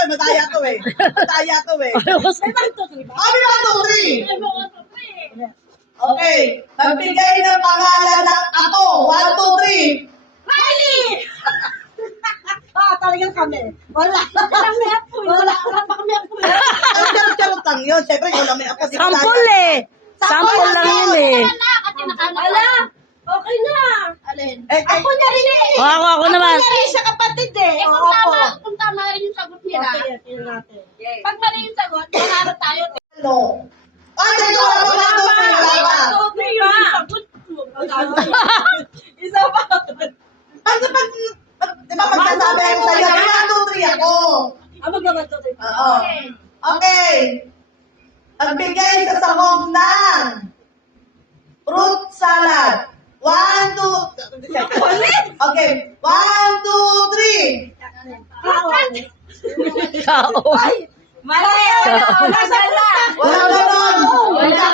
to, madaya to eh. Madaya to eh. Kami na 2, 3. Okay. Magbigay ng pangalan ng ako. 1, 2, 3. Riley! Talagang kami. Wala. Wala pa kami ako. Ang charot-charot lang yun. Siyempre, ikaw lang may ako. Sampol eh. Sampol lang yun eh. Wala. Okay na. Alin? Ako na rin eh. O, ako naman. Ako na rin sa kapatid eh. Kung tama rin yung sagot nila, Okay, tingnan natin. pag mali yung sagot, manalo tayo. No. Ay, teka, wala pa. Isa pa. Ano pag, di ba magsasabi ako sa'yo, 1, 2, 3 ako. Magawa to. Oo. Okay. Magbigay sa sahog ng fruit salad. 1, 2, okay. 1, 2, 3. Kaon. Mali. Wala na. Wala ganon. Wala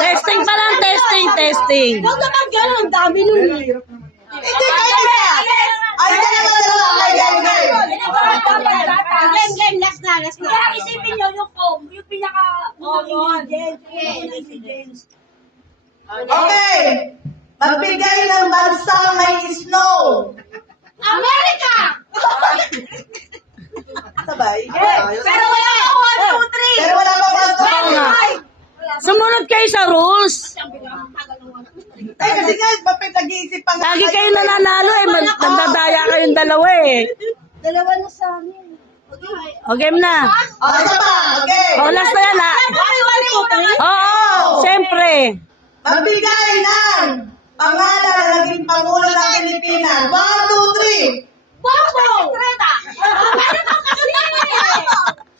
Testing pa lang, testing. Huwag naman gano'n. Ang dami nun eh. Hindi kayo isa. Ay, dalawa. Game. Last na. Kaya isipin nyo yung pinaka... James. Okay. Magbigay ng bansang may snow. America! Sabay. Pero wala ako 1, 2, 3. Pero wala pa Oo nga. Sumunod kayo sa rules. Ay, kasi nga, bakit nag-iisip pa nga Lagi kayo nananalo eh. Nagdadaya kayong dalawa eh. Dalawa na sa amin. O, game na. Ito pa. Okay. O, last na yan ha. Oo, siyempre. Magbigay ng pangalan na naging Pangulo ng Pilipinas. 1, 2, 3. Bongbong! Ano ba kasi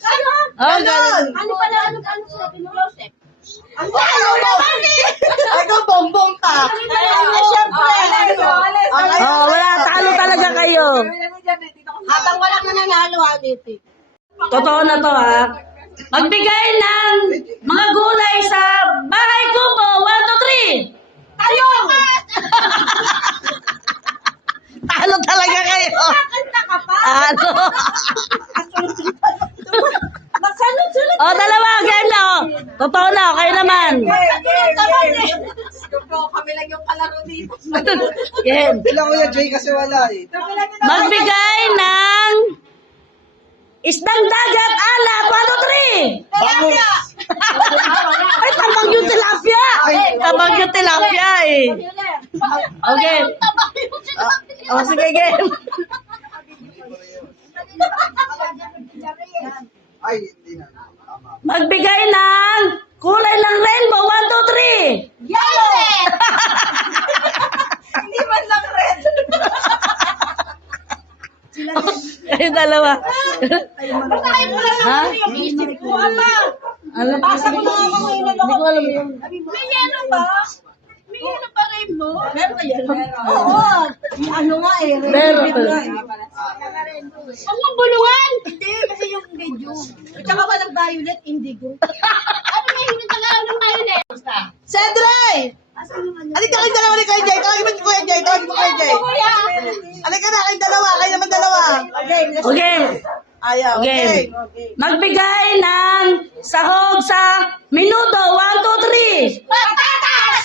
ano? Oh, Ganon. Ano pala? Ano sila? Joseph? Ay, ikaw bongbong ka. Siyempre. Oh, wala. Talo talaga kayo. Habang walang mananalo dito. Totoo na to ha. Magbigay ng mga gulay sa bahay kubo. 1, 2, 3. Tayo! Talo talaga kayo. Kanta ka pa! Ano? Magsunod-sunod. O, dalawa. Game na o. Totoo na. Kayo naman. Kami lang yung kalaro dito. Game. Bilang ko yan, Jay, kasi wala eh. Magbigay ng isdang dagat alat. 1, 2, 3. Tilapia! Ay, tamang yung tilapia. Tamang yung tilapia eh. Okay. O, sige, game. Ay, hindi na. Tama. Magbigay ng kulay ng rainbow. 1, 2, 3. Yellow! Hindi man lang red. Kayo dalawa. Ha? Ano? Basa ko na ako ngayon. Hindi ko alam yun. May yelo ba? May yelo pa rin mo? Meron ba yan? Oo. Ano nga eh. Meron. Ang mong bulungan! Hindi, kasi yung video. At saka walang violet, indigo. Ano may hinatagalan ng violet? Cedray! Halika kayong dalawa ni Kuya Jay. Tawagin mo si Kuya Jay. Tawagin mo Kuya Jay. Halika na kayong dalawa. Kayo naman dalawa. Okay. Ayaw. Okay. Okay. Magbigay ng sahog sa minuto. 1, 2, 3. Patatas!